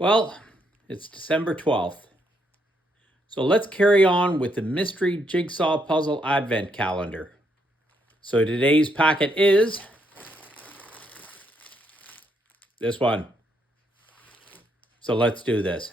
Well, it's December 12th. So let's carry on with the Mystery Jigsaw Puzzle Advent Calendar. So today's packet is this one. So let's do this.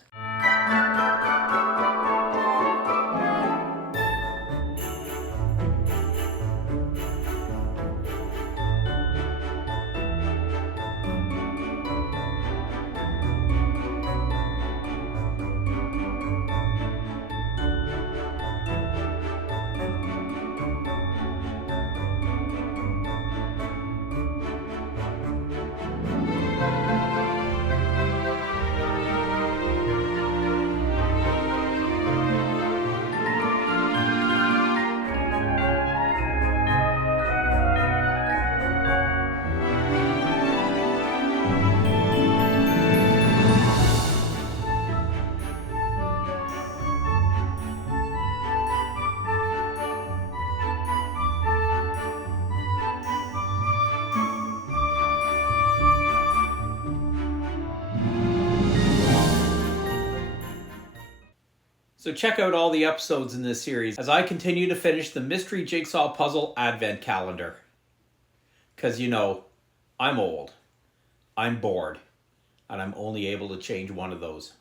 So check out all the episodes in this series as I continue to finish the Mystery Jigsaw Puzzle Advent Calendar. Because, you know, I'm old, I'm bored, and I'm only able to change one of those.